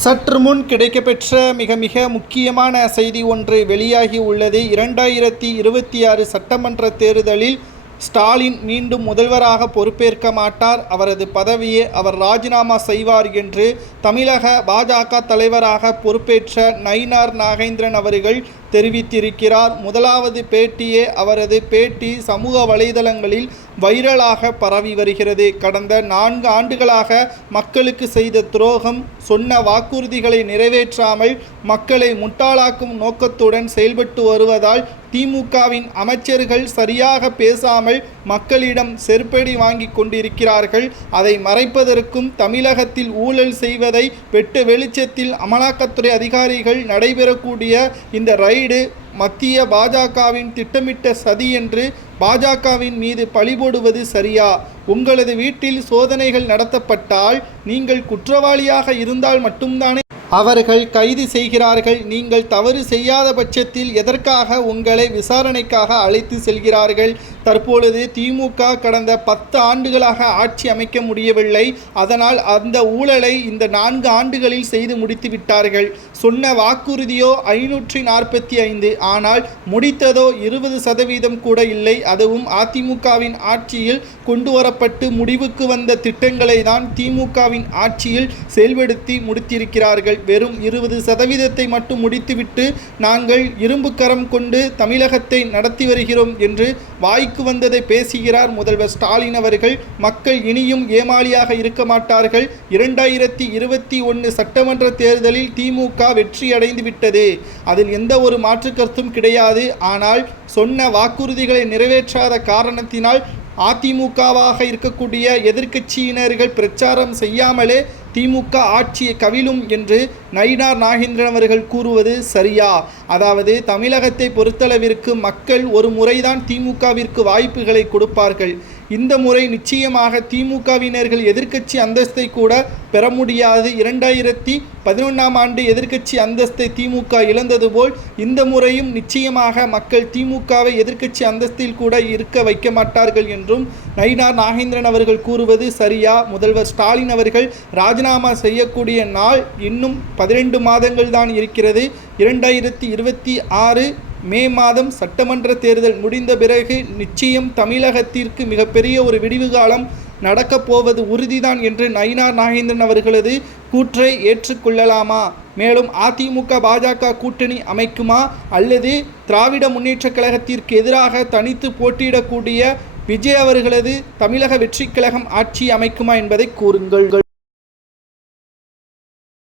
சற்று முன் கிடைக்கப்பெற்ற மிக முக்கியமான செய்தி ஒன்று வெளியாகி உள்ளது. 2026 சட்டமன்ற தேர்தலில் ஸ்டாலின் மீண்டும் முதல்வராக பொறுப்பேற்க மாட்டார், அவரது பதவியை அவர் ராஜினாமா செய்வார் என்று தமிழக பாஜக தலைவராக பொறுப்பேற்ற நயினார் நாகேந்திரன் அவர்கள் தெரிவித்திருக்கிறார். முதலாவது பேட்டியே அவரது பேட்டி சமூக வலைதளங்களில் வைரலாக பரவி வருகிறது. கடந்த 4 ஆண்டுகளாக மக்களுக்கு செய்த துரோகம், சொன்ன வாக்குறுதிகளை நிறைவேற்றாமல் மக்களை முட்டாளாக்கும் நோக்கத்துடன் செயல்பட்டு வருவதால் திமுகவின் அமைச்சர்கள் சரியாக பேசாமல் மக்களிடம் செருப்படி வாங்கி கொண்டிருக்கிறார்கள். அதை மறைப்பதற்கும் தமிழகத்தில் ஊழல் செய்வதை வெட்ட வெளிச்சத்தில் அமலாக்கத்துறை அதிகாரிகள் நடைபெறக்கூடிய இந்த ரைடு மத்திய பாஜகவின் திட்டமிட்ட சதி என்று பாஜகவின் மீது பழி போடுவது சரியா? உங்களது வீட்டில் சோதனைகள் நடத்தப்பட்டால் நீங்கள் குற்றவாளியாக இருந்தால் மட்டும்தானே அவர்கள் கைது செய்கிறார்கள். நீங்கள் தவறு செய்யாத பட்சத்தில் எதற்காக உங்களை விசாரணைக்காக அழைத்து செல்கிறார்கள்? தற்பொழுது திமுக கடந்த 10 ஆண்டுகளாக ஆட்சி அமைக்க முடியவில்லை. அதனால் அந்த ஊழலை இந்த 4 ஆண்டுகளில் செய்து முடித்து விட்டார்கள். சொன்ன வாக்குறுதியோ 545, ஆனால் முடித்ததோ 20% கூட இல்லை. அதுவும் அதிமுகவின் ஆட்சியில் கொண்டு வரப்பட்டு முடிவுக்கு வந்த திட்டங்களை தான் திமுகவின் ஆட்சியில் செயல்படுத்தி முடித்திருக்கிறார்கள். வெறும் 20% மட்டும் முடித்துவிட்டு நாங்கள் இரும்பு கரம் கொண்டு தமிழகத்தை நடத்தி வருகிறோம் என்று வாய்க்கு வந்ததை பேசுகிறார் முதல்வர் ஸ்டாலின் அவர்கள். மக்கள் இனியும் ஏமாளியாக இருக்க மாட்டார்கள். 2021 சட்டமன்ற தேர்தலில் திமுக வெற்றியடைந்து விட்டது, அதில் எந்த ஒரு மாற்று கருத்தும் கிடையாது. ஆனால் சொன்ன வாக்குறுதிகளை நிறைவேற்றாத காரணத்தினால் அதிமுகவாக இருக்கக்கூடிய எதிர்க்கட்சியினர்கள் பிரச்சாரம் செய்யாமலே திமுக ஆட்சியை கவிழும் என்று நயினார் நாகேந்திரன் அவர்கள் கூறுவது சரியா? அதாவது தமிழகத்தை பொறுத்தளவிற்கு மக்கள் ஒரு முறைதான் திமுகவிற்கு வாய்ப்புகளை கொடுப்பார்கள். இந்த முறை நிச்சயமாக திமுகவினர்கள் எதிர்க்கட்சி அந்தஸ்தை கூட பெற முடியாது. 2011ஆம் ஆண்டு எதிர்க்கட்சி அந்தஸ்தை திமுக இழந்தது போல் இந்த முறையும் நிச்சயமாக மக்கள் திமுகவை எதிர்க்கட்சி அந்தஸ்தில் கூட இருக்க வைக்க மாட்டார்கள் என்றும் நயினார் நாகேந்திரன் அவர்கள் கூறுவது சரியா? முதல்வர் ஸ்டாலின் அவர்கள் ராஜினாமா செய்யக்கூடிய நாள் இன்னும் 12 மாதங்கள் தான் இருக்கிறது. 2026 மே மாதம் சட்டமன்ற தேர்தல் முடிந்த பிறகு நிச்சயம் தமிழகத்திற்கு மிகப்பெரிய ஒரு விடிவு காலம் நடக்கப் போவது உறுதிதான் என்று நயினார் நாகேந்திரன் அவர்களது கூற்றை ஏற்றுக்கொள்ளலாமா? மேலும் அதிமுக பாஜக கூட்டணி அமைக்குமா, அல்லது திராவிட முன்னேற்ற கழகத்திற்கு எதிராக தனித்து போட்டியிடக்கூடிய விஜய் அவர்களது தமிழக வெற்றி கழகம் ஆட்சி அமைக்குமா என்பதை கூறுங்கள்.